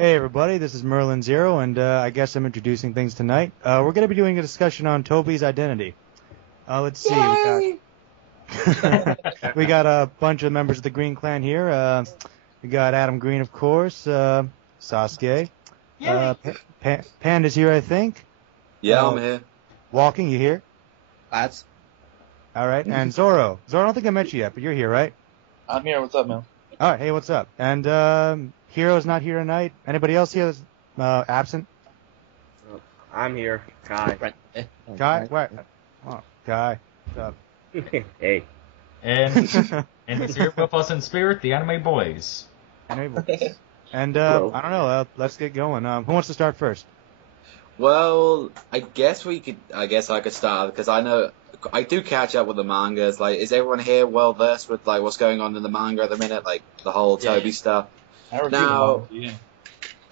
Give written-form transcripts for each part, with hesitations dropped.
Hey everybody, this is Merlin Zero, and I guess I'm introducing things tonight. We're going to be doing a discussion on Tobi's identity. Let's see, we got a bunch of members of the Green Clan here. We got Adam Green, of course, Sasuke. Panda's here, I think. Yeah, I'm here. Walking, you here? Lads. All right, and Zoro. Zoro, I don't think I met you yet, but you're here, right? I'm here. What's up, man? All right, hey, what's up? And Hero's not here tonight. Anybody else here that's absent? I'm here. Kai. Kai? What? Oh, Kai. What's up? Hey. And he's here with us in spirit, the anime boys. Anime boys. And I don't know. Let's get going. Who wants to start first? Well, I guess I could start because I do catch up with the mangas. Like, is everyone here well versed with like what's going on in the manga at the minute? Like the whole Tobi stuff. Now,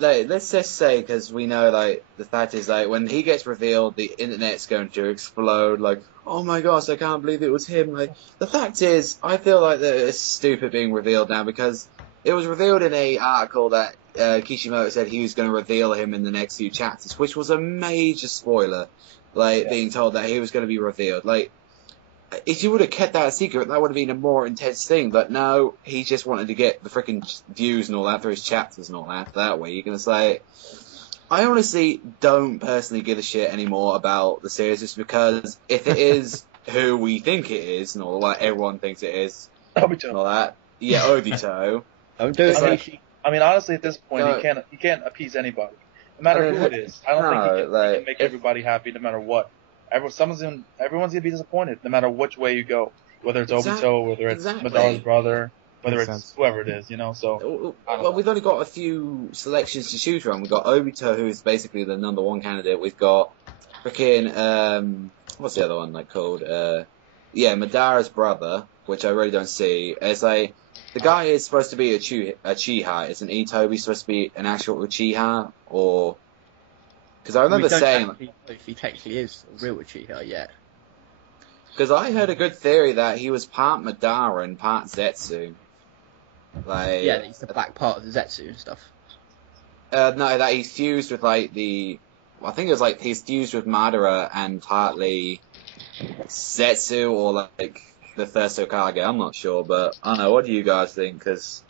let's just say, because we know, like, the fact is, like, when he gets revealed, the internet's going to explode, like, oh my gosh, I can't believe it was him. Like, the fact is, I feel like that it's stupid being revealed now, because it was revealed in a article that Kishimoto said he was going to reveal him in the next few chapters, which was a major spoiler, like, being told that he was going to be revealed. Like, if you would have kept that a secret, that would have been a more intense thing. But no, he just wanted to get the freaking views and all that for his chapters and all that. That way, you're gonna say, I honestly don't personally give a shit anymore about the series, just because if it is who we think it is and all that, everyone thinks it is, Obito. and all that, yeah, Obito. Don't do it. I mean, honestly, at this point, he can't appease anybody, no matter who it is. I don't think he can make everybody happy, no matter what. Everyone's gonna be disappointed, no matter which way you go. Whether it's Obito, whether it's Madara's brother, whether it's whoever it is, you know. So, well, we've only got a few selections to choose from. We've got Obito, who is basically the number one candidate. We've got freaking what's the other one like called? Madara's brother, which I really don't see. It's like the guy is supposed to be a Uchiha, isn't he? Tobi supposed to be an actual Uchiha, or? Because I remember saying... If he technically is a real Uchiha yet. Because I heard a good theory that he was part Madara and part Zetsu. Like... Yeah, he's the black part of the Zetsu and stuff. No, that he's fused with, like, the... I think it was, like, he's fused with Madara and partly Zetsu, or, like, the first Hokage. I'm not sure, but I don't know. What do you guys think? Because...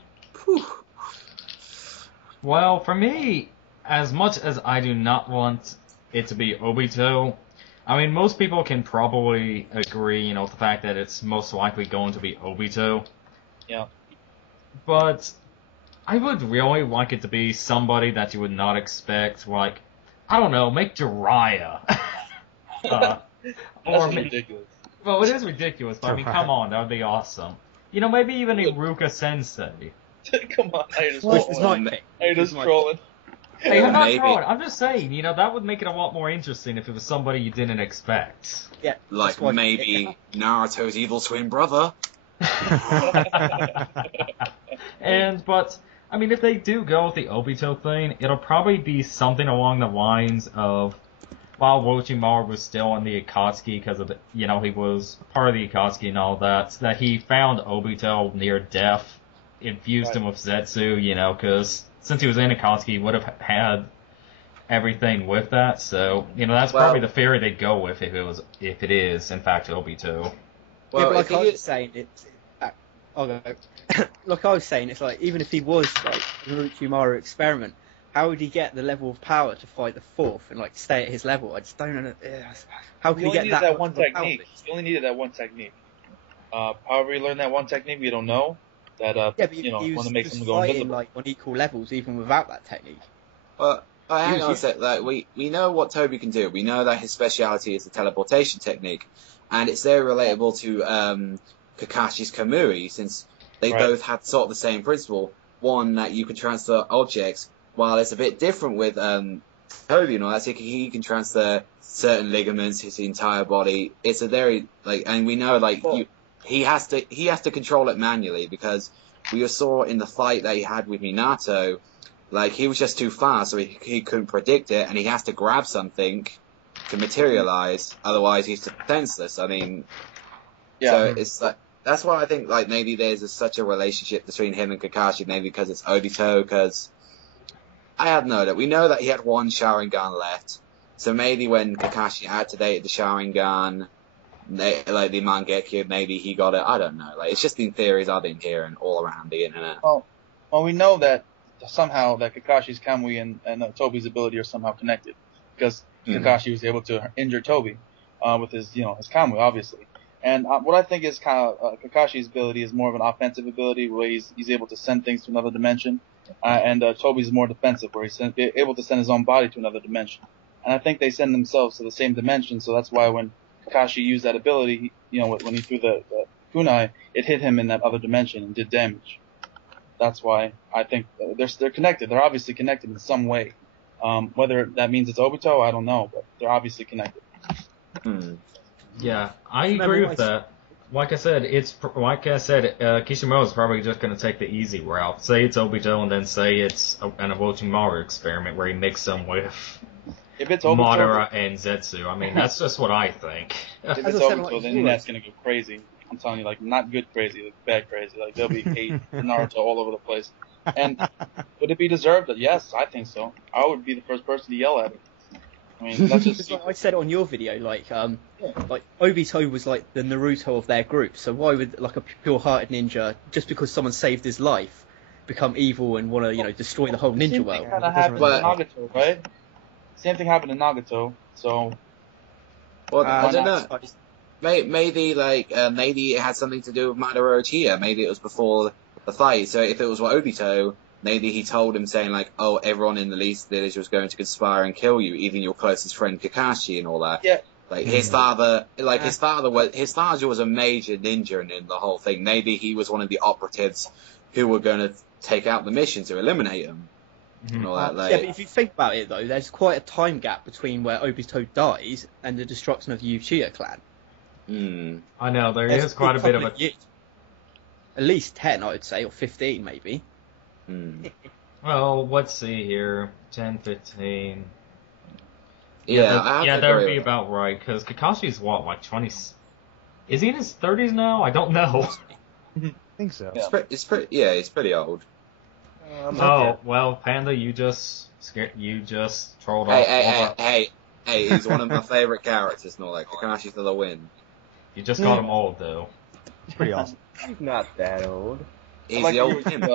Well, for me... As much as I do not want it to be Obito, I mean, most people can probably agree, with the fact that it's most likely going to be Obito. Yeah. But I would really like it to be somebody that you would not expect, like, I don't know, make Jiraiya. That's ridiculous. Well, it is ridiculous, but I mean, come on, that would be awesome. Maybe even Iruka Sensei. Come on, I just trolling. Hey, I'm not trolling. I'm just saying, that would make it a lot more interesting if it was somebody you didn't expect. Yeah. Like maybe Naruto's evil twin brother. But, I mean, if they do go with the Obito thing, it'll probably be something along the lines of, while Orochimaru was still in the Akatsuki because of, he was part of the Akatsuki and all that he found Obito near death, infused him with Zetsu, because... Since he was in Akatsuki, he would have had everything with that. So, that's probably the theory they'd go with if it is, in fact, Obito. Well, yeah, but like I was saying, it's like, even if he was, like, an Orochimaru experiment, how would he get the level of power to fight the fourth and, like, stay at his level? I just don't know. How can he get that one technique? He only needed that one technique. However he learned that one technique, we don't know. That but want to make something go invisible. Like on equal levels, even without that technique. Well, hang on a sec. Like we know what Tobi can do. We know that his speciality is the teleportation technique, and it's very relatable to Kakashi's Kamui, since they both had sort of the same principle. One, that you can transfer objects, while it's a bit different with Tobi. That's he can transfer certain ligaments, his entire body. It's a very and we know He has to control it manually, because we saw in the fight that he had with Minato, he was just too fast, so he couldn't predict it, and he has to grab something to materialize, otherwise he's defenseless. I mean, so it's that's why I think maybe there's such a relationship between him and Kakashi, maybe because it's Obito, because I have no idea. We know that he had one Sharingan left, so maybe when Kakashi activated the Sharingan, like the Mangekyo, maybe he got it. I don't know. Like, it's just been theories I've been hearing all around the internet. Well, we know that somehow that Kakashi's Kamui and Tobi's ability are somehow connected, because Kakashi was able to injure Tobi with his his Kamui, obviously. And what I think is kind of Kakashi's ability is more of an offensive ability, where he's able to send things to another dimension, and Tobi's more defensive, where he's able to send his own body to another dimension. And I think they send themselves to the same dimension, so that's why when Kakashi used that ability, when he threw the kunai, it hit him in that other dimension and did damage. That's why I think they're connected. They're obviously connected in some way. Whether that means it's Obito, I don't know, but they're obviously connected. Yeah, I agree with that. Like I said, Kishimoto is probably just going to take the easy route. Say it's Obito, and then say it's an Orochimaru experiment where he mixed them with if it's Obito, Madara and Zetsu. I mean, that's just what I think. If it's Obito, then that's going to go crazy. I'm telling you, like, not good crazy, like bad crazy. Like, there'll be hate Naruto all over the place. And would it be deserved? Yes, I think so. I would be the first person to yell at it. I mean, that's just. I said it on your video, like Obito was like the Naruto of their group. So why would like a pure-hearted ninja, just because someone saved his life, become evil and want to destroy the whole ninja world? Same thing kind of happened in Nagato, right? Same thing happened in Nagato. So. Well, I don't know. Maybe maybe it had something to do with Madara Uchiha. Maybe it was before the fight. So if it was Obito, maybe he told him saying like, "Oh, everyone in the least village was going to conspire and kill you, even your closest friend Kakashi and all that." Yeah. Like his father, his father was a major ninja in the whole thing. Maybe he was one of the operatives who were going to take out the mission to eliminate him. And all that. Yeah, but if you think about it though, there's quite a time gap between where Obito dies and the destruction of the Uchiha clan. I know, there is quite a bit of a... Years. At least 10, I would say, or 15, maybe. Well, let's see here. 10, 15... Yeah, that would be about right, because Kakashi's what, like 20... Is he in his 30s now? I don't know. I think so. Yeah. It's pretty old. Well, Panda, you just trolled off. Hey, he's one of my favorite characters and all that. Kakashi for the win. You just called him old, though. It's pretty awesome. He's not that old. He's the old Kim. I'd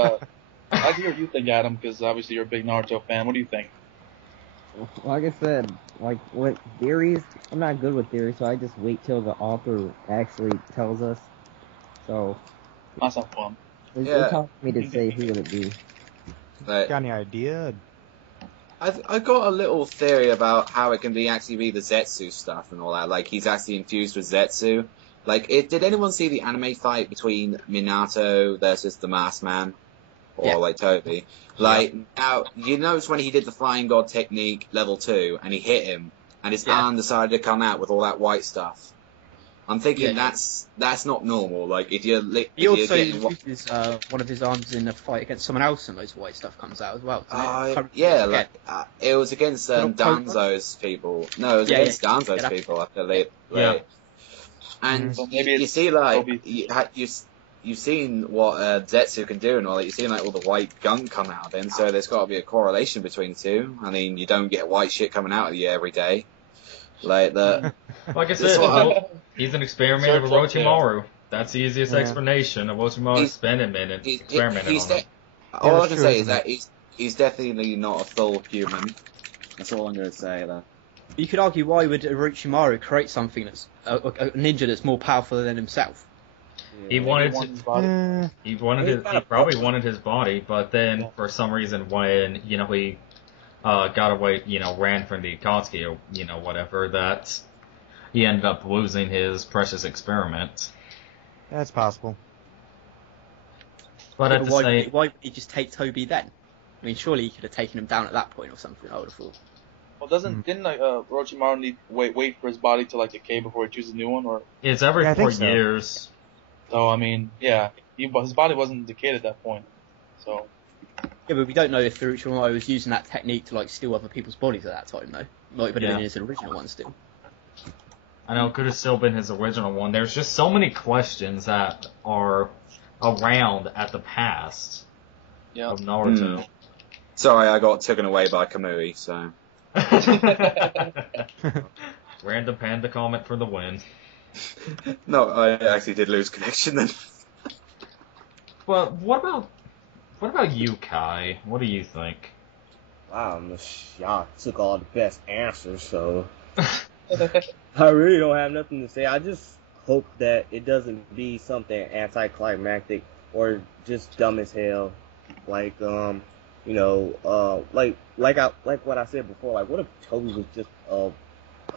like to hear what you think, Adam, because obviously you're a big Naruto fan. What do you think? Like I said, what theories, I'm not good with theories, so I just wait till the author actually tells us. So. That's not fun. It's tough for me to say who would it be. Got any idea? I got a little theory about how it can actually be the Zetsu stuff and all that. Like, he's actually infused with Zetsu. Like, did anyone see the anime fight between Minato versus the Masked Man? Or, like, Tobi? Like, now, you notice when he did the Flying God technique, level 2, and he hit him, and his arm decided to come out with all that white stuff. I'm thinking that's not normal. Like, if you're... He also uses one of his arms in a fight against someone else, and those white stuff comes out as well. It was against Danzo's people. No, it was against Danzo's people, I believe. And you see, like, you've seen what Zetsu can do and all that. You've seen, like, all the white gunk come out of him, so there's got to be a correlation between the two. I mean, you don't get white shit coming out of you every day. Like I said, he's an experiment of Orochimaru. That's the easiest explanation of Orochimaru experimenting on him. All I can say is that he's definitely not a full human. That's all I'm going to say, though. You could argue, why would Orochimaru create something that's a ninja that's more powerful than himself? He wanted his body. He probably wanted his body, but then for some reason when he got away, ran from the Akatsuki or whatever, that he ended up losing his precious experiment. That's possible. But at the same, why would he just take Tobi then? I mean, surely he could have taken him down at that point or something. I would have thought. Well, didn't Orochimaru need wait for his body to decay before he chooses a new one, or? It's every 4 years. So I mean, his body wasn't decayed at that point, so. Yeah, but we don't know if Orochimaru was using that technique to steal other people's bodies at that time, though. Might have been his original one still. I know it could have still been his original one. There's just so many questions that are around at the past of Naruto. Sorry, I got taken away by Kamui, so. Random panda comment for the win. No, I actually did lose connection then. But what about you, Kai? What do you think? Y'all took all the best answers, so I really don't have nothing to say. I just hope that it doesn't be something anticlimactic or just dumb as hell. Like like what I said before. Like, what if Tobi was just a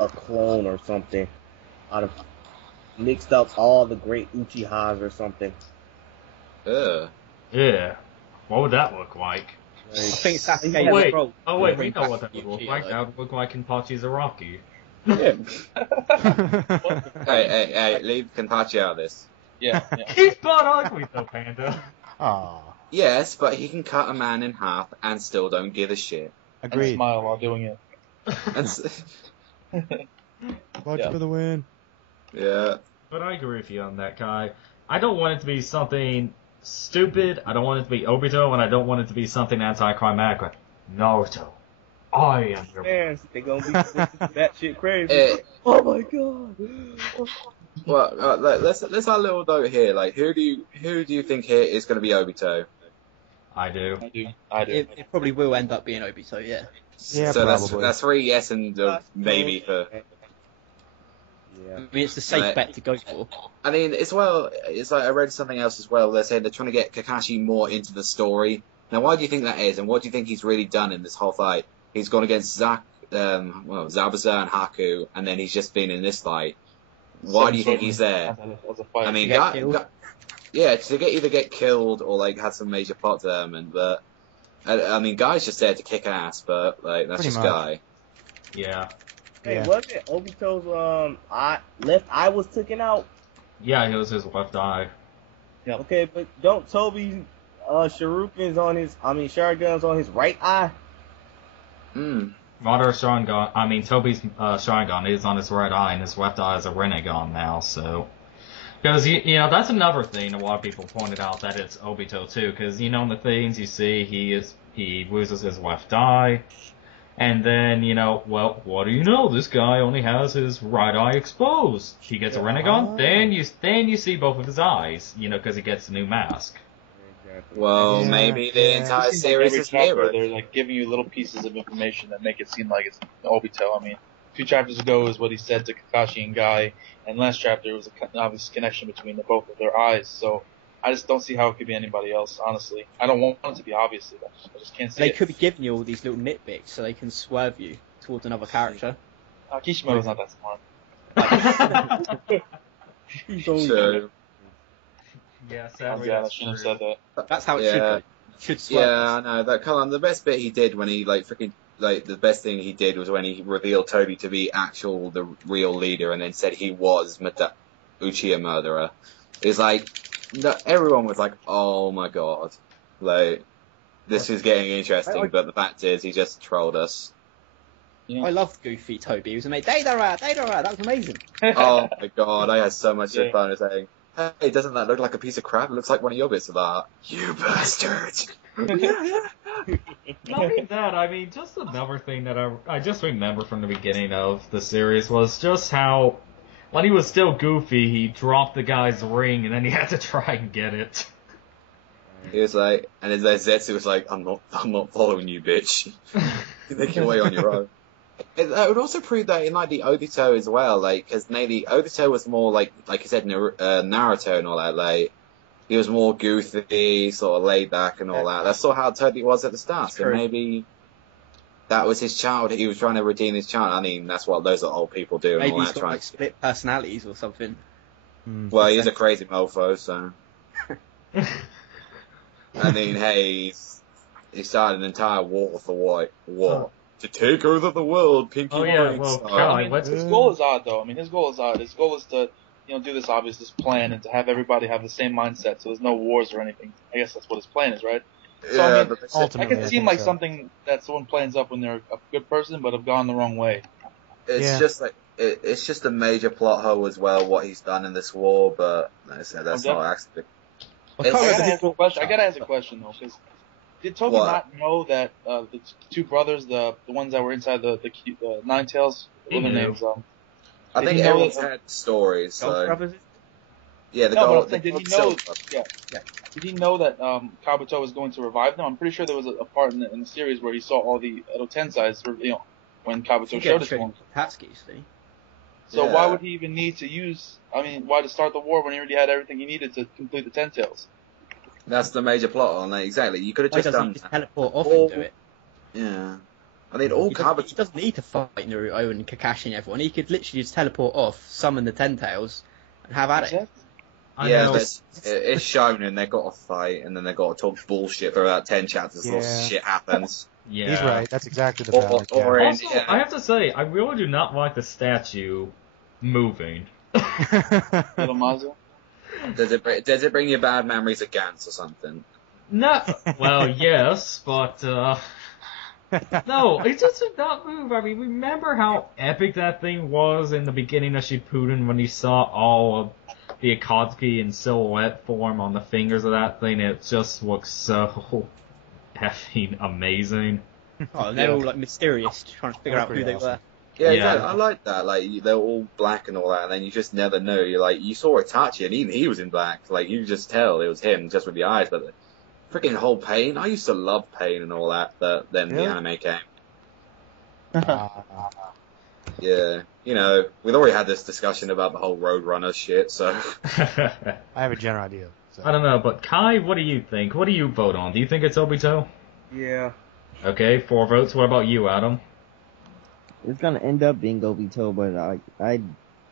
clone or something? Out of mixed up all the great Uchihas or something. Yeah. What would that look like? I think Sasuke Wait. was Oh wait, we know what that would look like. That would look like Kenpachi Zaraki. Yeah. Hey, leave Kenpachi out of this. Yeah. He's butt ugly though, Panda. Aw. Yes, but he can cut a man in half and still don't give a shit. And Agreed. smile while doing it. Watch for the win. Yeah. But I agree with you on that, Kai. I don't want it to be something stupid, I don't want it to be Obito, and I don't want it to be something anticlimactic. Naruto, I am your... Man, they gonna be that shit crazy. Oh my god. Well, let's have a little note here. Like, who do you think here is going to be Obito? I do. It probably will end up being Obito, yeah. Yeah, so probably. that's 3 yes and maybe for. Yeah. I mean, it's the safe bet to go for. I mean, it's like I read something else as well. They're saying they're trying to get Kakashi more into the story. Now, why do you think that is, and what do you think he's really done in this whole fight? He's gone against Zabuza and Haku, and then he's just been in this fight. Why do you think he's there? I mean, to either get killed or like have some major plot development. But I mean, Guy's just there to kick ass. But like, that's Pretty just much. Guy. Yeah. Hey, wasn't it Obito's left eye was taken out? Yeah, it was his left eye. Yeah. Okay, but don't Tobi's Sharingan's on his right eye? Tobi's Sharingan is on his right eye, and his left eye is a Rinnegan now, so... Because, you know, that's another thing a lot of people pointed out, that it's Obito, too, because, you know, in the things you see, he loses his left eye, and then, you know, well, what do you know? This guy only has his right eye exposed. He gets a Rinnegan, then you see both of his eyes, you know, because he gets a new mask. Well, maybe the entire series every is chapter, mirrored. they're like giving you little pieces of information that make it seem like it's Obito. I mean, 2 chapters ago is what he said to Kakashi and Guy, and last chapter was an obvious connection between both of their eyes. So I just don't see how it could be anybody else, honestly. I don't want it to be, obviously, but I just can't see They it. could be giving you all these little nitpicks so they can swerve you towards another character. Kishimoto's not that smart. So, Yeah, sadly, I that's shouldn't have true. said that. That's how it should go. Should swerve. yeah, I know. That Cullen, the best bit he did when he the best thing he did was when he revealed Tobi to be the real leader, and then said he was Uchiha murderer. It's like, everyone was like, oh my god, like, this is getting interesting, but the fact is, he just trolled us. Yeah. I loved Goofy Tobi. He was amazing. Deidara! That was amazing. Oh my god, I had so much Yeah. fun saying, hey, doesn't that look like a piece of crap? It looks like one of your bits of art. You bastard! Not only that, I mean, just another thing that I just remember from the beginning of the series was just how, when he was still Goofy, he dropped the guy's ring and then he had to try and get it. He was like, and then Zetsu was like, I'm not following you, bitch. You make your way on your own. It would also prove that in like the Obito as well, like, because maybe Obito was more like you said, Naruto and all that, like, he was more goofy, sort of laid back and all that. That's sort of how Tobi was at the start. So maybe that was his childhood. He was trying to redeem his childhood. I mean, that's what those old people do and Maybe all he's that. got like split personalities or something. Well, he's a crazy mofo, so. I mean, hey, he started an entire war for what? What? To take over the world, Pinky Ring style. His goal is odd, though. I mean, his goal is odd. His goal is to, do this plan and to have everybody have the same mindset, so there's no wars or anything. I guess that's what his plan is, right? So, Yeah, I mean, but I can seem like something that someone plans up when they're a good person, but have gone the wrong way. It's just like it's just a major plot hole as well. What he's done in this war, but like I said, that's not actually. I gotta ask a question though, because Did Tobi not know that the two brothers, the ones that were inside the Nine Tails, what were their names? I think everyone's had stories. So. Brothers? Yeah, did he know? Yeah. Did he know that Kabuto was going to revive them? I'm pretty sure there was a part in the series where he saw all the Edo Tensais, when Kabuto showed it to him. Tatsuki, see? So why would he even need to use? I mean, why to start the war when he already had everything he needed to complete the Ten Tails? That's the major plot on that. Exactly. You could have just done. He just teleport off and do it? Yeah. I mean, all Kabuto. He doesn't need to fight Naruto and Kakashi and everyone. He could literally just teleport off, summon the Ten Tails, and have at it. Yeah, but it's shown, and they've got to fight, and then they've got to talk bullshit for about 10 chapters until shit happens. Yeah. He's right. That's exactly the balance. Also, I have to say, I really do not like the statue moving. Little Mazu? Does it bring you bad memories of Gantz or something? No. Well, yes, but no, it just did not move. I mean, remember how epic that thing was in the beginning of Shippuden when you saw all of the Akatsuki in silhouette form on the fingers of that thing? It just looks so effing amazing. Oh, and they're all like mysterious, trying to figure out who they were. Yeah, exactly. I like that. Like, they're all black and all that, and then you just never know. You're like, you saw Itachi, and even he was in black. Like, you just tell it was him just with the eyes. But the freaking whole Pain, I used to love Pain and all that. But then the anime came. Yeah, we'd already had this discussion about the whole Roadrunner shit. So I have a general idea. So. I don't know, but Kai, what do you think? What do you vote on? Do you think it's Obito? Yeah. Okay, 4 votes. What about you, Adam? It's gonna end up being Obito, but I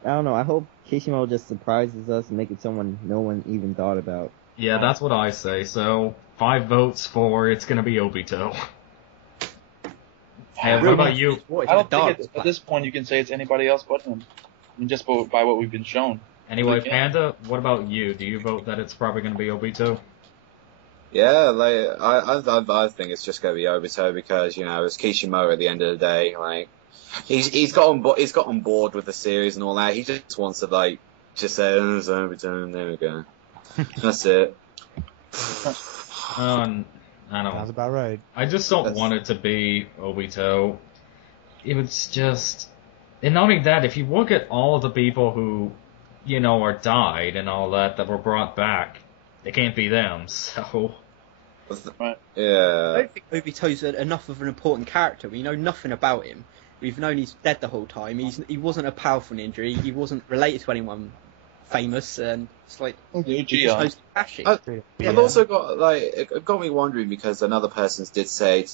don't know. I hope Kishimoto just surprises us and make it someone no one even thought about. Yeah, that's what I say. So 5 votes for it's gonna be Obito. And what about you? I don't think at this point you can say it's anybody else but him. I mean, just by what we've been shown. Anyway, Panda, what about you? Do you vote that it's probably gonna be Obito? Yeah, like I think it's just gonna be Obito because it's Kishimoto at the end of the day. Like he's got on board with the series and all that. He just wants to just say it's Obito and there we go. That's it. I don't know. Sounds about right. I just don't want it to be Obito. It was just, and not only that, if you look at all the people who are died and all that were brought back, it can't be them. So. Yeah. I don't think Obito's enough of an important character. We know nothing about him. We've known he's dead the whole time. He wasn't a powerful ninja. He wasn't related to anyone famous, and it's like I've also got it got me wondering because another person did say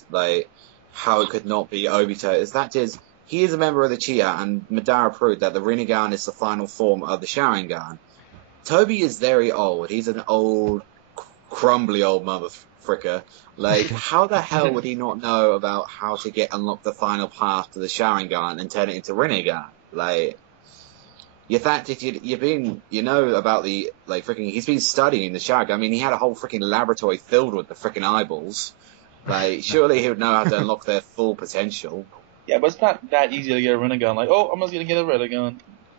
how it could not be Obito is he is a member of the Uchiha, and Madara proved that the Rinnegan is the final form of the Sharingan. Tobi is very old. He's an old, crumbly old motherfricker. How the hell would he not know about how to unlock the final path to the Sharingan and turn it into Rinnegan? The fact if you've been, about the, he's been studying the Sharingan. I mean, he had a whole freaking laboratory filled with the freaking eyeballs. Surely he would know how to unlock their full potential. Yeah, but it's not that easy to get a Rinnegan. I'm just gonna get a Rinnegan.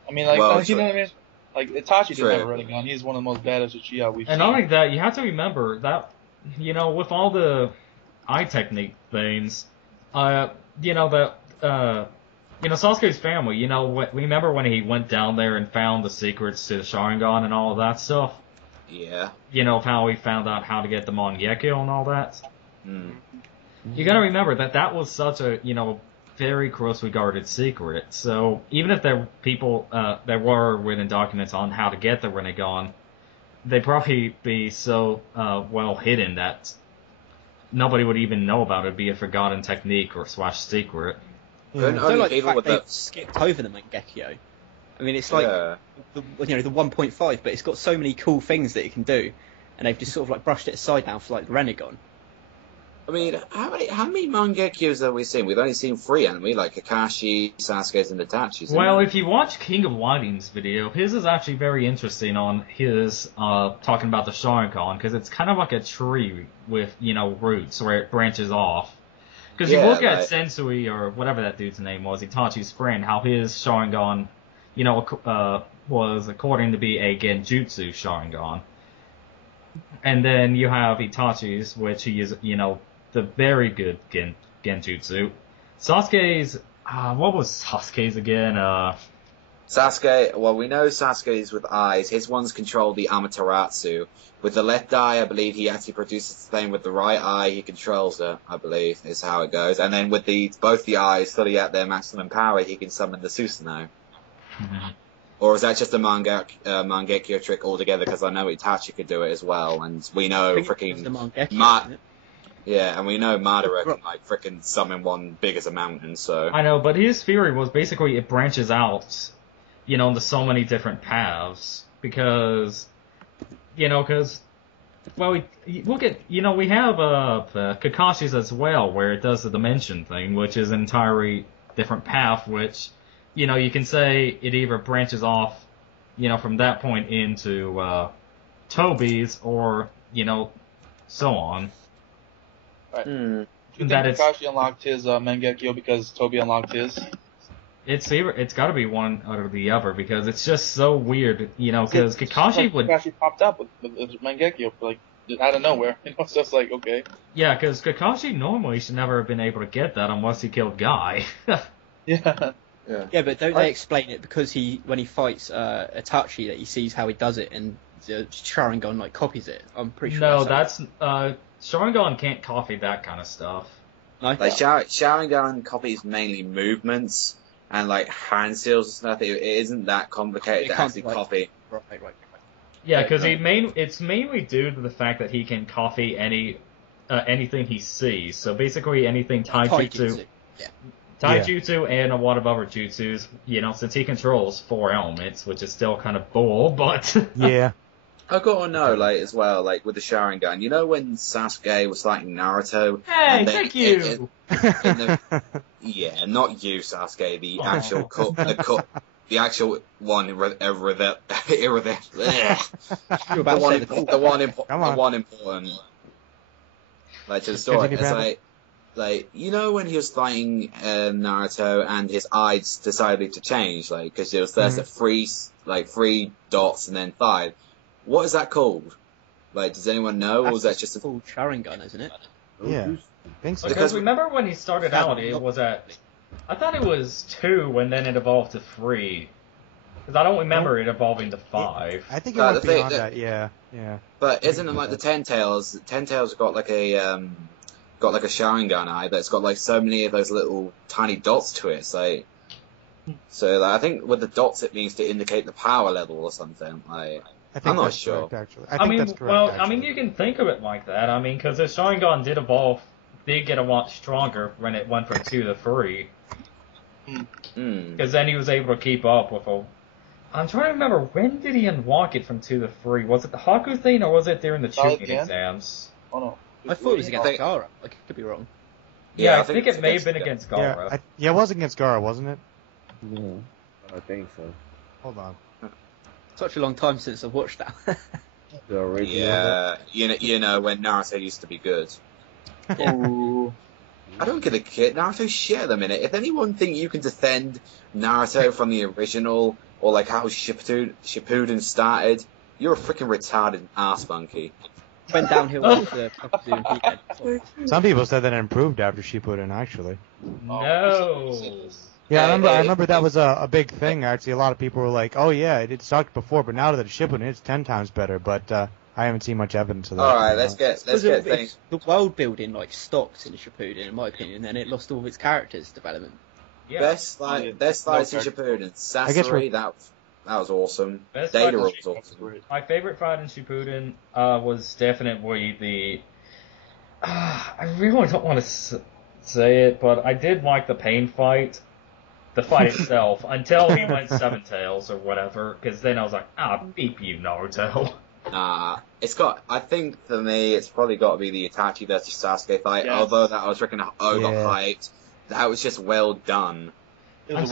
I mean, you know what I mean? Itachi didn't have a Rinnegan. He's one of the most badass Uchiha we've seen. And not only that, you have to remember that, with all the eye technique things, Sasuke's family, remember when he went down there and found the secrets to the Sharingan and all of that stuff? Yeah. How he found out how to get the Mangekyo and all that? Mm. You gotta remember that was such a, very close regarded secret. So even if there were written documents on how to get the Rinnegan, they'd probably be so well hidden that nobody would even know about it. It'd be a forgotten technique or / secret. Yeah. I don't like the fact they've skipped over the Mangekyo. I mean, it's the 1.5, but it's got so many cool things that it can do, and they've just sort of brushed it aside now for the Rinnegan. I mean, how many Mangekyos have we seen? We've only seen 3, haven't we? Kakashi, Sasuke's, and Itachi's. Well, if you watch King of Lightning's video, his is actually very interesting on his talking about the Sharingan, because it's kind of like a tree with, roots where it branches off. Because you look at Sensui, or whatever that dude's name was, Itachi's friend, how his Sharingan, was according to be a Genjutsu Sharingan. And then you have Itachi's, which he is, the very good genjutsu. Sasuke's, what was Sasuke's again? Sasuke, well, we know Sasuke's with eyes. His ones control the Amaterasu. With the left eye, I believe he actually produces the flame. With the right eye, he controls it, I believe, is how it goes. And then with both the eyes fully at their maximum power, he can summon the Susanoo. Mm-hmm. Or is that just a Mangekyo trick altogether? Because I know Itachi could do it as well, and we know freaking yeah, and we know Madara can like freaking summon one big as a mountain. So I know, but his theory was basically it branches out, into so many different paths because, well, we look at, we have Kakashi's as well, where it does the dimension thing, which is an entirely different path, which, you can say it either branches off, from that point into Tobi's, or, so on. Right. Do you think Kakashi unlocked his Mangekyo because Tobi unlocked his? It's got to be one or the other because it's just so weird, because Kakashi popped up with Mangekyo like out of nowhere, so it's like okay. Yeah, because Kakashi normally should never have been able to get that unless he killed Guy. Yeah. Yeah, but don't they explain it because when he fights Itachi that he sees how he does it and Sharingan copies it? I'm pretty sure. No, that's Sharingan can't copy that kind of stuff. No? Like Sharingan copies mainly movements and hand seals and stuff. It isn't that complicated to actually copy. Right. Yeah, because it's mainly due to the fact that he can copy anything he sees. So basically anything taijutsu. Taijutsu and a lot of other jutsus, since he controls 4 elements, which is still kind of bull, but... Yeah. I gotta know, as well, with the Sharingan, when Sasuke was fighting Naruto... Hey, thank you! Yeah, not you, Sasuke, the actual the actual one, the one important, to the story. It's when he was fighting Naruto and his eyes decided to change, because it was first at 3 dots and then 5. What is that called? Does anyone know, or was that just called Sharingan, isn't it? Yeah, I think so. Because remember when he started out, it was I thought it was 2, and then it evolved to 3. Because I don't remember it evolving to 5. I think it went beyond that. Yeah. But isn't it the Ten Tails? Ten Tails got a Sharingan eye, but it's got so many of those little tiny dots to it. So I think with the dots it means to indicate the power level or something. I'm not sure. Correct, actually. I think that's correct. Well, actually. You can think of it like that. Because the Sharingan did get a lot stronger when it went from 2 to 3. Because then he was able to keep up with I'm trying to remember, when did he unlock it from 2 to 3? Was it the Haku thing, or was it during the Chunin exams? Oh no. I thought it was against Gaara. I could be wrong. Yeah, I think it may have been against Gaara. Yeah, it was against Gaara, wasn't it? Yeah, I think so. Hold on. Such a long time since I've watched that. Yeah, when Naruto used to be good. Yeah. I don't get a kid. Naruto's shit at the minute. If anyone think you can defend Naruto from the original, or how Shippuden started, you're a freaking retarded ass monkey. Went downhill after doing Weekend. Some people said that it improved after Shippuden, actually. No. Yeah, I remember that was a big thing, actually. A lot of people were like, oh yeah, it sucked before, but now that it's Shippuden, it's 10 times better, but I haven't seen much evidence of that. Alright, let's get things. The world building stopped in Shippuden, in my opinion, and it lost all of its characters' development. Yeah. Best fights in Shippuden. Sasori, that was awesome. Data was awesome. My favorite fight in Shippuden was definitely the... I really don't want to say it, but I did like the pain fight. The fight itself, until he went 7 Tails or whatever, because then I was like, beep you, Naruto. I think for me, it's probably got to be the Itachi versus Sasuke fight, although that was freaking overhyped. That was just well done. I'm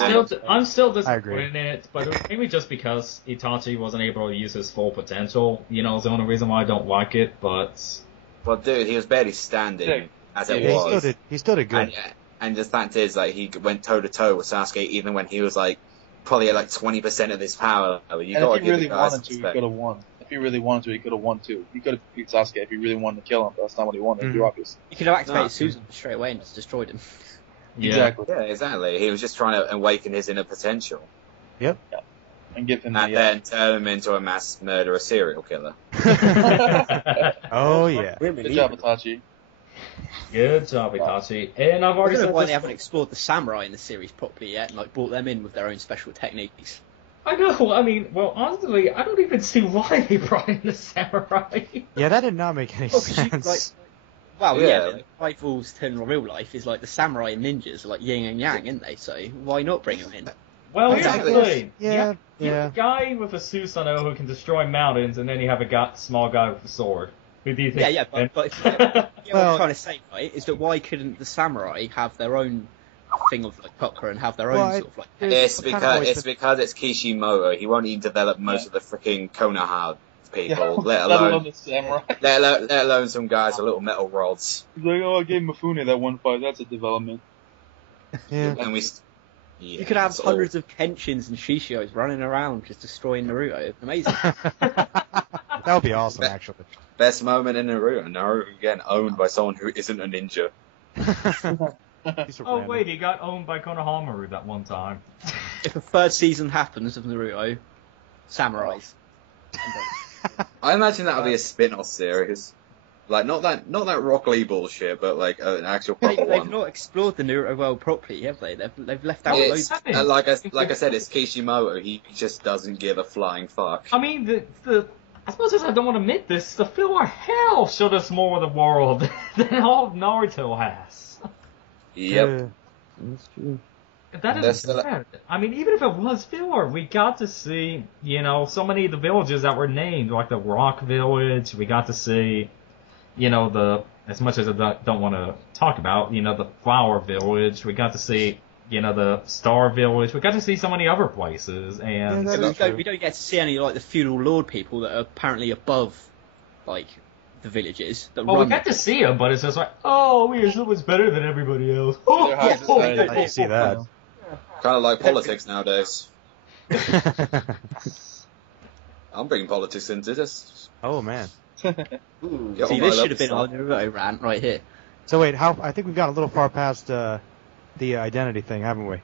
still disappointed in it, but it was maybe just because Itachi wasn't able to use his full potential. Is the only reason why I don't like it, but... Well, dude, he was barely standing, as it was. He still did good. And the fact is, he went toe-to-toe with Sasuke even when he was, probably at, 20% of his power. If he really wanted to, he could have won. he really wanted to, he could have won too. He could have beat Sasuke if he really wanted to kill him, but that's not what he wanted to do, obviously. He could have activated Susan straight away and just destroyed him. Yeah. Exactly. Yeah, exactly. He was just trying to awaken his inner potential. Yep. Yeah. And give him And then turn him into a mass murderer serial killer. Oh yeah. Good job, Itachi. Good job, Itachi. And I've I already don't know said why this. they haven't explored the samurai in the series properly yet and like brought them in with their own special techniques. I know. I mean, well, honestly, I don't even see why they brought in the samurai. Yeah, that did not make any Well, 'cause you, sense. like, well, Yeah. yeah, like, rivals in real life is like the samurai and ninjas are like yin and yang, aren't they? So why not bring them in? Well, Exactly. here's the thing. Yeah, You have a guy with a Susanoo who can destroy mountains, and then you have a small guy with a sword. Who do you think? Yeah, but if, you know what Well- I'm trying to say, right, is that why couldn't the samurai have their own thing of like chakra and have their own Well, sort of like? It's kind of because always it's because it's Kishimoto. He won't even develop most of the freaking Konoha people, Yeah, let alone the samurai. let alone some guys with little metal rods. He's like, oh, I gave Mifune that one fight. That's a development. Yeah. And we. You could have it's hundreds of Kenshins and Shishios running around just destroying Naruto. Amazing. That would be awesome, actually. Best moment in Naruto. Naruto getting owned by someone who isn't a ninja. These are Oh, random. wait, he got owned by Konohamaru that one time. If a third season happens of Naruto, samurais. I imagine that would be a spin-off series. Like not that Rock Lee bullshit, but like an actual proper They've one. not explored the Naruto world properly, have they? They've left out It's, loads. like I said, it's Kishimoto. He just doesn't give a flying fuck. I mean, as much as I don't want to admit this, the filler hell showed us more of the world than all of Naruto has. Yep. Yeah. That's true. That is bad. I mean, even if it was filler, we got to see, so many of the villages that were named, like the Rock Village. We got to see, as much as I don't want to talk about, the Flower Village. We got to see, the Star Village. We got to see so many other places, and Yeah, We don't get to see any like the feudal lord people that are apparently above, like, the villages. That well, we run got to see them, but it's just like, oh, we're so much better than everybody else. They're high society. I can see that. Kind of like politics nowadays. I'm bringing politics into this. Oh man. Get See, on my this should have been level, our Naruto rant right here. So wait, I think we've gone a little far past the identity thing, haven't we?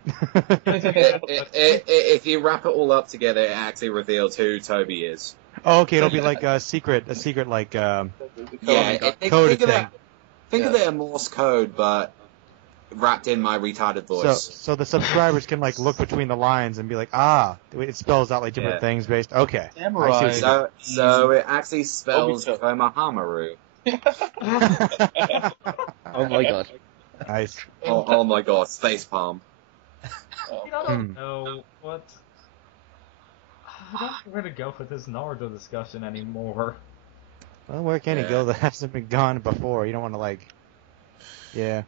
If you wrap it all up together, it actually reveals who Toby is. Oh, okay, it'll be like a secret like Yeah, coded think of thing. it. Think of it a Morse code, but wrapped in my retarded voice. So the subscribers can like look between the lines and be like, it spells out like different Yeah. things based. Okay. Samurai. I see what So it actually spells Obito. Konohamaru. Oh my god. Nice. Oh my god, facepalm. I don't know what. I don't know where to go with this Naruto discussion anymore. Well, where can he Yeah. go that hasn't been gone before? You don't want to yeah.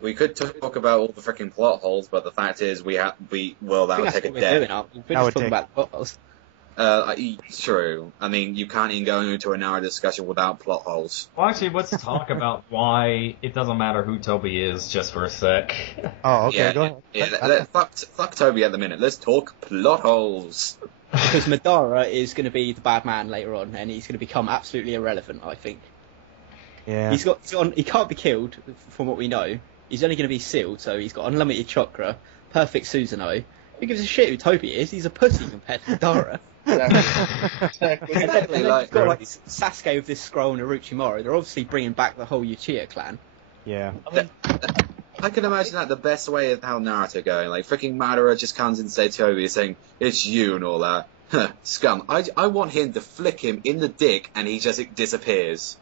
We could talk about all the freaking plot holes, but the fact is, that I would think take that's a what we're day. doing now. We're That would just talking take- about the photos. True. I mean, you can't even go into an hour discussion without plot holes. Well, actually, let's talk about why it doesn't matter who Toby is just for a sec. Oh, okay. yeah, Go ahead. yeah, fuck Toby at the minute. Let's talk plot holes. Because Madara is going to be the bad man later on, and he's going to become absolutely irrelevant, I think. Yeah. He can't be killed, from what we know. He's only going to be sealed, so he's got unlimited chakra, perfect Susanoo. Who gives a shit who Toby is? He's a pussy compared to Madara. Exactly. And then you've like- got like Sasuke with this scroll and Orochimaru. They're obviously bringing back the whole Uchiha clan. Yeah. I mean, I can imagine that the best way of how Naruto going. Like, freaking Madara just comes and says Toby saying, it's you and all that. Huh, scum. I want him to flick him in the dick and he just disappears.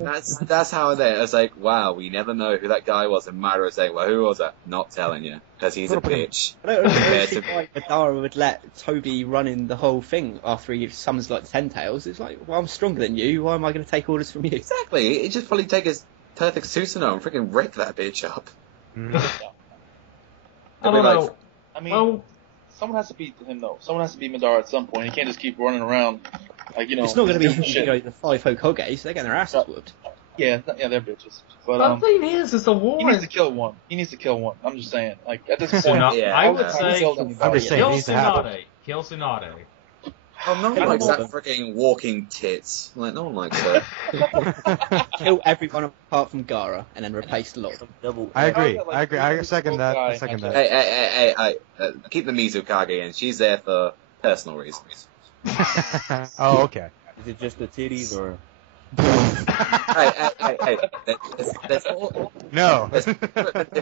That's how it is. It's like, wow, we never know who that guy was. And Madara saying, well, who was that? Not telling you. Because he's a bitch. I don't Yeah, see why Madara would let Toby run in the whole thing after he summons like the Ten Tails. It's like, well, I'm stronger than you. Why am I going to take orders from you? Exactly. He just probably take his perfect Susanoo and freaking rip that bitch up. Mm. I don't know. I mean, Well, someone has to beat him though. Someone has to beat Madara at some point. He can't just keep running around, like It's not going to be doing shit. the five Hokages. They're getting their asses whooped. Yeah, they're bitches. the But thing is the war. he needs to kill one. He needs to kill one. I'm just saying. Like at this point, Tsunade. Yeah, I would yeah. say Kill them. I'm just saying, it kill needs to happen. Tsunade. Kill Tsunade. Oh, no one likes that freaking walking tits. Like, no one likes that. Kill everyone apart from Gaara, and then replace the lot. I agree. I second that. Hey, keep the Mizukage in. She's there for personal reasons. Oh, okay. Is it just the titties or? Hey. No.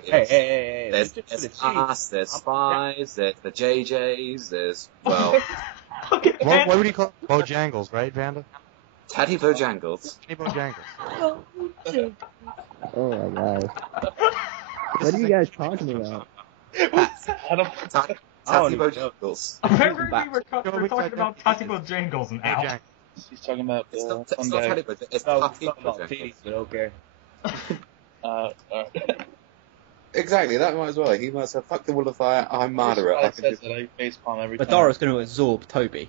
Hey. There's us, there's Spies, there's the JJs, there's, well... Okay, what would you call it? Bojangles, right, Panda? Taddy Bojangles. Taddy Bojangles. Oh my god. What are you guys talking about? Taddy Bojangles. Apparently we're talking about Taddy Bojangles now. He's talking about it's not Taddy Bojangles, it's Puffy Bojangles. Okay. Exactly, that might as well. He might say, fuck the Wall of Fire, I'm Madara. I facepalm every time. Madara's going to absorb Tobi.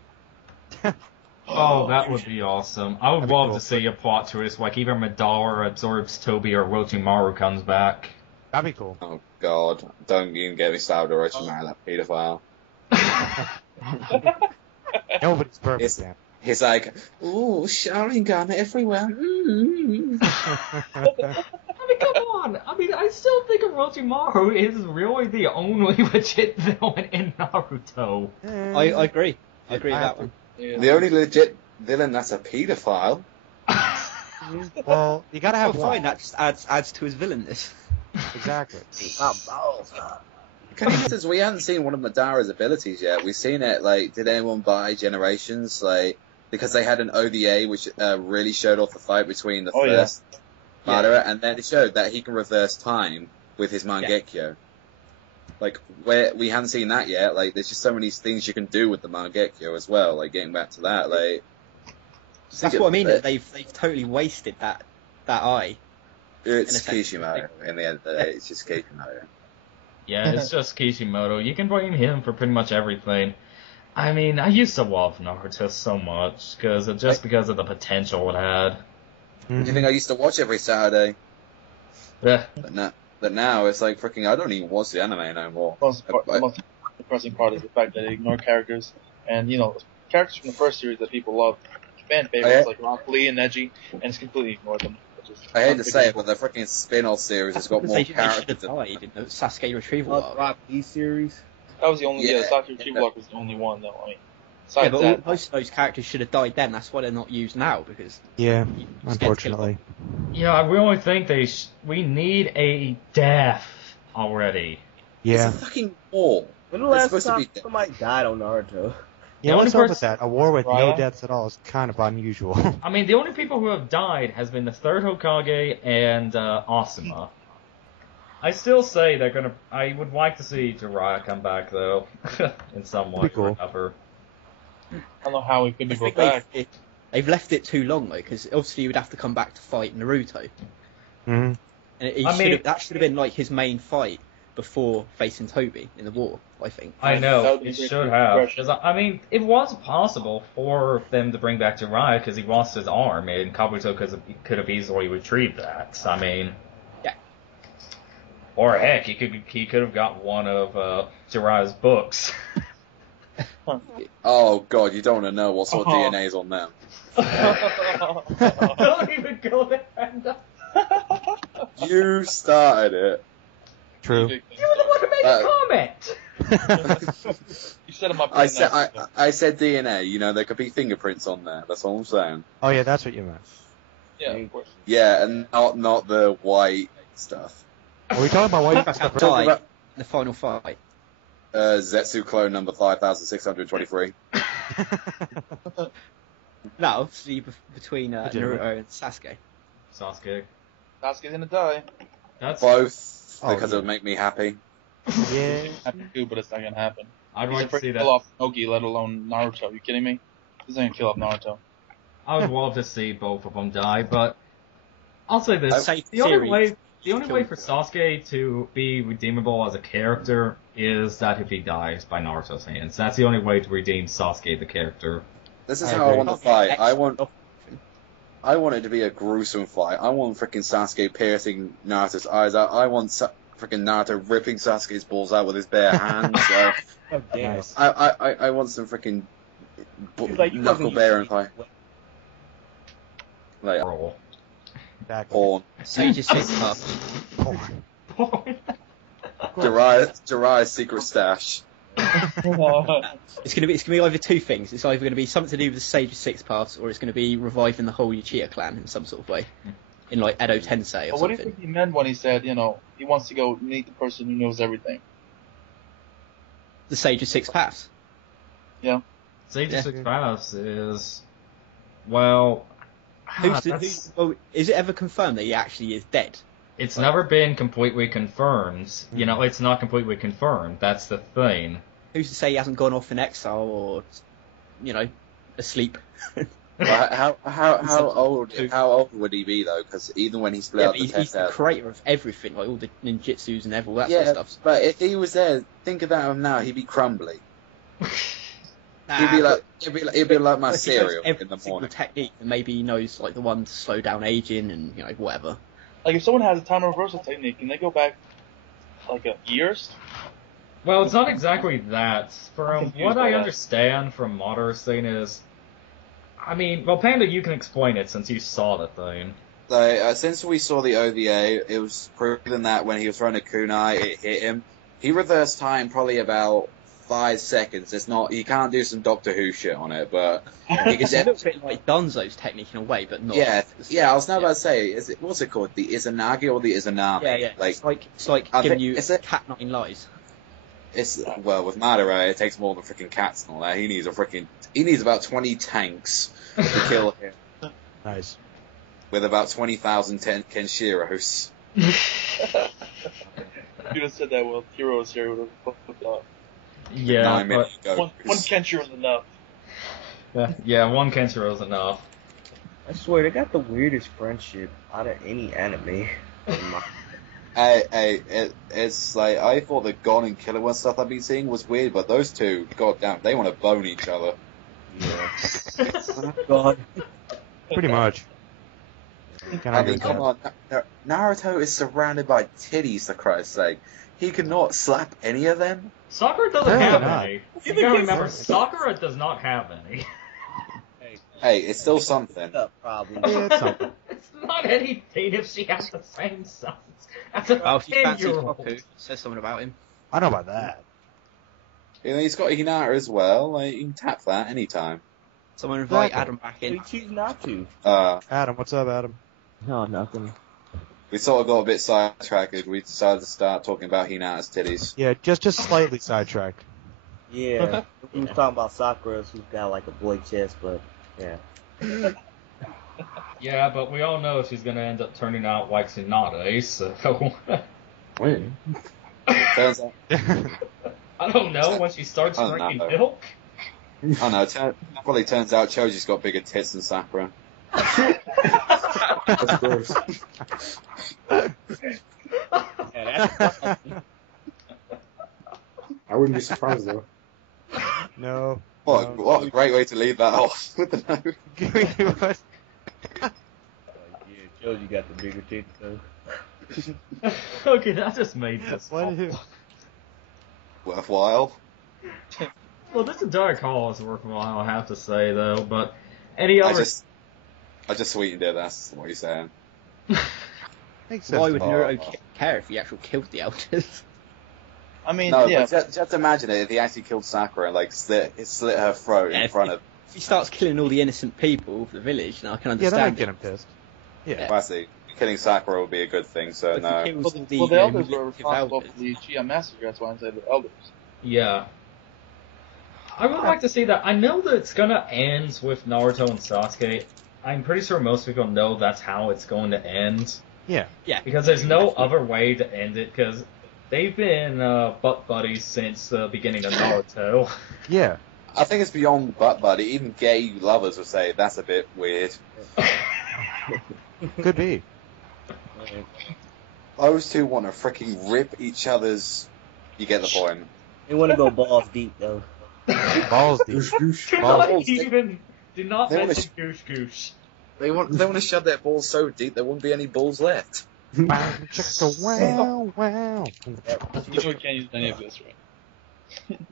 Oh, that would be awesome. I would love to see a plot twist, like either Madara absorbs Tobi or Orochimaru comes back. That'd be cool. Oh god, don't even get me started or Orochimaru, that paedophile. No, but it's perfect, man. He's like, ooh, Sharingan everywhere. I mean, come on. I mean, I still think Orochimaru is really the only legit villain in Naruto. I agree. I agree with that one. Yeah. The only legit villain that's a paedophile. Well, you gotta have Fine, one. that just adds to his villainness. Exactly. Since we haven't seen one of Madara's abilities yet, we've seen it, like, did anyone buy Generations? Like, because they had an OVA which really showed off the fight between the first Madara, and then it showed that he can reverse time with his Mangekyo. Yeah. Like, where we haven't seen that yet, like, there's just so many things you can do with the Mangekyo as well, like, getting back to that, like... That's what I mean, they've totally wasted that eye. It's Kishimoto, in the end of the day, it's just Kishimoto. Yeah, it's just Kishimoto. You can blame him for pretty much everything. I mean, I used to love Naruto so much, because of the potential it had. Do you think I used to watch every Saturday? Yeah. But now it's like freaking, I don't even watch the anime no more. The most depressing part is the fact that they ignore characters, and, characters from the first series that people love, fan favorites like Rock Lee and Neji, and it's completely ignored them. I hate to say it, but the freaking spin-off series has got more characters. In the Sasuke retrieval arc. Rock Lee series. That was the only, Sasuke retrieval arc was the only one though. I mean, yeah, but most of those characters should have died then. That's why they're not used now, because unfortunately. Yeah, I really think we need a death already. Yeah. It's a fucking war. When the last time somebody died on Naruto? Yeah, what's up with that? A war with no deaths at all is kind of unusual. I mean, the only people who have died has been the third Hokage and Asuma. I still say I would like to see Jiraiya come back, though, in some way or another. I don't know how he could go back. They've left it too long, though, because obviously he would have to come back to fight Naruto. Mm-hmm. And that should have been, like, his main fight before facing Tobi in the war, I think. I know, it should have. Because, I mean, it was possible for them to bring back Jiraiya because he lost his arm, and Kabuto could have easily retrieved that. I mean... Yeah. Or, heck, he could have got one of Jiraiya's books. Oh, God, you don't want to know what sort of DNA's on them. Don't even go there. You started it. True. You were the one who made a comment! You said him up. I said DNA, there could be fingerprints on there, that's all I'm saying. Oh yeah, that's what you meant. Yeah, of course. Yeah, and not the white stuff. Are we talking about white stuff? The final fight. Zetsu clone number 5623. No, obviously between Naruto and Sasuke. Sasuke's gonna die. That's both. Because it would make me happy. Yeah. Happy too, but it's not gonna happen. I'd like to see that. Kill off Nogi, let alone Naruto. Are you kidding me? He's not gonna kill off Naruto. I would love to see both of them die, but I'll say this: the only way for Sasuke to be redeemable as a character is that if he dies by Naruto's hands. That's the only way to redeem Sasuke the character. This is how I want the fight. I want it to be a gruesome fight. I want freaking Sasuke piercing Naruto's eyes out. I want freaking Naruto ripping Sasuke's balls out with his bare hands. Nice. I want some freaking knuckle bear and fight. Like, Roll. porn. Sage's six pass. Porn. Jiraiya's secret stash. It's gonna be either two things. It's either gonna be something to do with the Sage's six pass, or it's gonna be reviving the whole Uchiha clan in some sort of way, in like Edo Tensei or What do you something. think he meant when he said, he wants to go meet the person who knows everything? The Sage's six pass. Yeah. Sage's six pass is, well, is it ever confirmed that he actually is dead? it's never been completely confirmed. You know, it's not completely confirmed. That's the thing. Who's to say he hasn't gone off in exile or, asleep? Well, how old would he be though? Because even when he split up the he's the creator of everything, like all the ninjutsus and all that sort of stuff. But if he was there, think about him now. He'd be crumbly. He'd be like my cereal in the morning. Technique, and maybe he knows like the one to slow down aging and whatever. Like if someone has a time reversal technique, can they go back like years? Well, it's not exactly that. From what I understand from Moder's thing is, Panda, you can explain it since you saw the thing. Like, since we saw the OVA, it was proven that when he was throwing a kunai, it hit him. He reversed time probably about 5 seconds. It's not, you can't do some Doctor Who shit on it, but he can It's a little bit like Dunzo's technique in a way, but not. Yeah, I was now about to say, what's it called? The Izanagi or the Izanami? Yeah. Like, it's like giving you cat 9 lives. Well, with Madara, it takes more than freaking cats and all that. He needs about 20 tanks to kill him. Nice. With about 20,000 Kenshiros. If you'd have said that, well, Heroes here would have fucked up. Yeah, 9 minutes ago. One Kenshiro is enough. Yeah, one Kenshiro is enough. I swear, they got the weirdest friendship out of any anime. It's like, I thought the Gon and Killer One stuff I've been seeing was weird, but those two, goddamn, they want to bone each other. Yeah. God. Pretty much. Come on, Naruto is surrounded by titties, for Christ's sake. He cannot slap any of them? Sakura doesn't have any. You gotta remember, Sakura does not have any. Hey, it's still something. It's something. It's not anything if she has the same size as a 10-year-old. Says something about him. I know about that. He's got Hinata as well. Like, you can tap that anytime. Someone invite Adam back in. We choose not to. Adam, what's up, Adam? No, nothing. We sort of got a bit sidetracked. We decided to start talking about Hinata's titties. Yeah, just slightly sidetracked. Yeah. We was talking about Sakura, who's got like a boy chest, but yeah. Yeah, but we all know she's gonna end up turning out like Tsunade, so... When? Turns out, I don't know, when she starts drinking milk? oh no, probably turns out Choji's got bigger tits than Sakura. That's gross. I wouldn't be surprised though. No. What a great way to leave that off with the no. What? Yeah, Joji got the bigger tits though. Okay, that just made this Worthwhile. Well, this entire call is worthwhile, I have to say, though, but any other... I just sweetened it, that's what you're saying. Makes sense. Why would Naruto care if he actually killed the elders? I mean, No, yeah. but just imagine it if he actually killed Sakura and like slit her throat in front of... If he starts killing all the innocent people of the village, then I can Yeah, that understand might get him pissed. Yeah. Well, I see. Killing Sakura would be a good thing, so But no. he kills Well, the, the elders were manipulative responsible elders. for the Uchiha massacre, that's why I said the elders. Yeah. I would like to see that. I know that it's gonna end with Naruto and Sasuke. I'm pretty sure most people know that's how it's going to end. Yeah. Yeah. Because there's no other way to end it, because they've been butt buddies since the beginning of Naruto. Yeah. I think it's beyond butt buddy. Even gay lovers would say that's a bit weird. Could be. Those two want to freaking rip each other's... You get the point. They want to go balls deep though. Balls deep. Do not They wanna mention Goosh Goosh. They want to shove their balls so deep there wouldn't be any balls left. Wow, wow. You know we can't use any of this, right?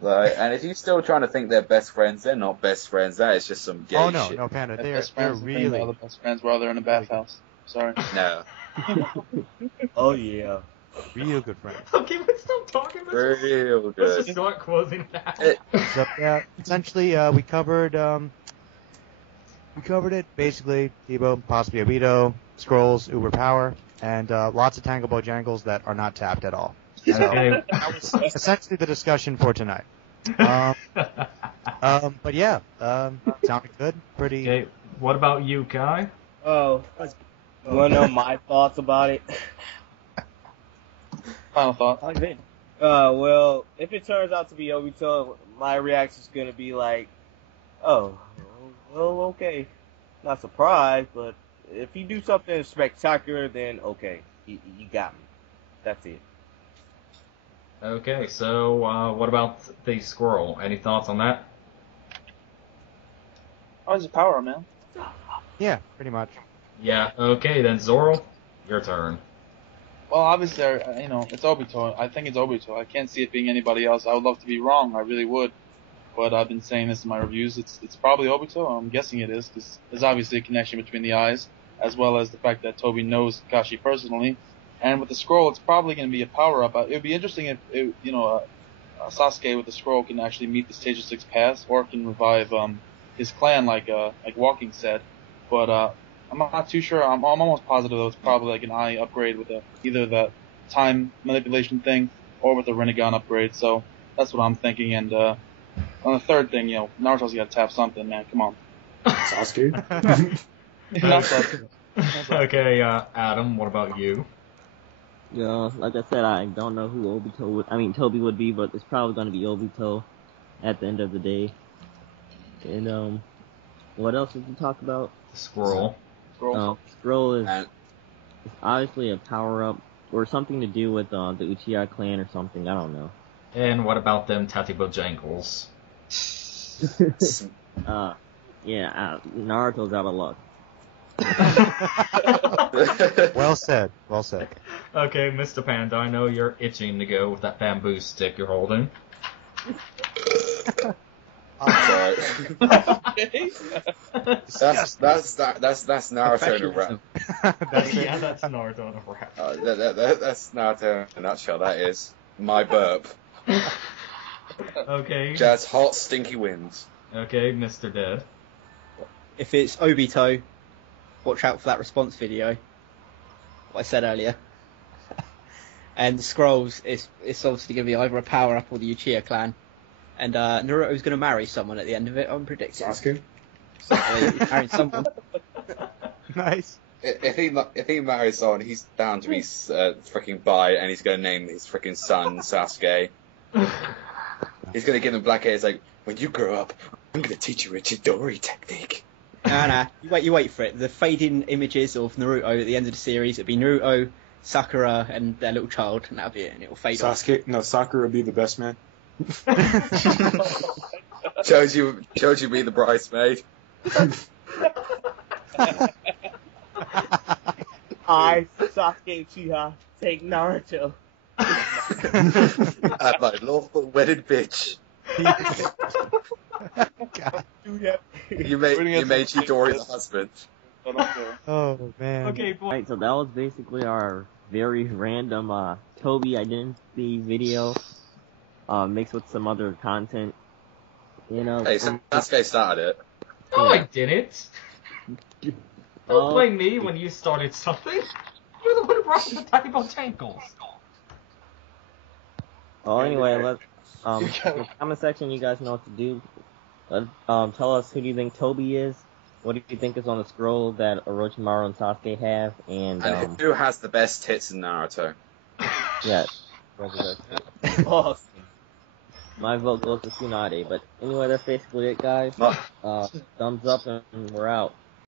Like, and if you're still trying to think they're best friends, they're not best friends. That is just some gay Oh no, shit. no, Panda, They're best they're friends. really. Other best friends while they're in a bathhouse. Sorry. No. Oh yeah. Real good friends. Okay, let's stop talking. Real Let's good. just start closing that. So yeah, essentially we covered it basically. Debo, possibly Obito, Scrolls, Uber Power, and lots of Tango Bojangles that are not tapped at all. So Okay. that was essentially the discussion for tonight. But yeah, sounded good. Pretty. Okay, what about you, Kai? Oh, you wanna know my thoughts about it? Final thought. Well, if it turns out to be Obito, my reaction is gonna be like, oh, well, okay. Not surprised, but if you do something spectacular, then okay, you got me. That's it. Okay, so what about the squirrel? Any thoughts on that? Oh, he's a power, man. Yeah, pretty much. Yeah, okay, then Zoro, your turn. Well, obviously, it's Obito. I think it's Obito. I can't see it being anybody else. I would love to be wrong. I really would. But I've been saying this in my reviews. It's probably Obito. I'm guessing it is, because there's obviously a connection between the eyes, as well as the fact that Tobi knows Kakashi personally. And with the scroll, it's probably going to be a power-up. It would be interesting if, Sasuke with the scroll can actually meet the Stage of 6 pass, or can revive his clan, like Walking said. But I'm not too sure. I'm almost positive though it's probably like an eye upgrade with either the time manipulation thing or with the Rinnegan upgrade. So that's what I'm thinking. And on the third thing, Naruto's got to tap something, man. Come on. Sasuke? Not Sasuke. Okay, Adam, what about you? Yeah, like I said, I don't know who Tobi would be, but it's probably going to be Obito at the end of the day. And, what else did you talk about? Squirrel. Scroll is obviously a power-up, or something to do with the Uchiha clan or something, I don't know. And what about them Tati Bojangles? Naruto's out of luck. Well said. Well said. Okay, Mr. Panda, I know you're itching to go with that bamboo stick you're holding. Sorry. That's Naruto in a wrap. That's Naruto in a wrap. That's Naruto in a nutshell. That is my burp. Okay. Just hot, stinky winds. Okay, Mr. Dead. If it's Obito, watch out for that response video. What I said earlier. And Scrolls, it's obviously going to be either a power-up or the Uchiha clan. And Naruto's going to marry someone at the end of it, I'm predicting. Sasuke? He's marrying someone. Nice. If he marries someone, he's down to be freaking bi, and he's going to name his freaking son Sasuke. He's going to give him black hair. It's like, when you grow up, I'm going to teach you a Chidori technique. Nah. You wait for it. The fading images of Naruto at the end of the series, it'll be Naruto, Sakura, and their little child, and that'll be it, and it'll fade off. Sakura would be the best man. Shows you be the bridesmaid. I, Sasuke Uchiha, take Naruto. I'm my lawful wedded bitch. God. You made Chidori the husband. Oh man. Okay, boy. Right, so that was basically our very random Tobi identity video, mixed with some other content. Hey, Sasuke started it. No, I didn't. Don't blame me when you started something. You're the one who brought the Tati Bojangles. Well, anyway, let's in the comment section, you guys know what to do. Tell us, who do you think Tobi is? What do you think is on the scroll that Orochimaru and Sasuke have? And who has the best tits in Naruto? Yes. Awesome. My vote goes to Tsunade. But anyway, that's basically it, guys. Thumbs up and we're out.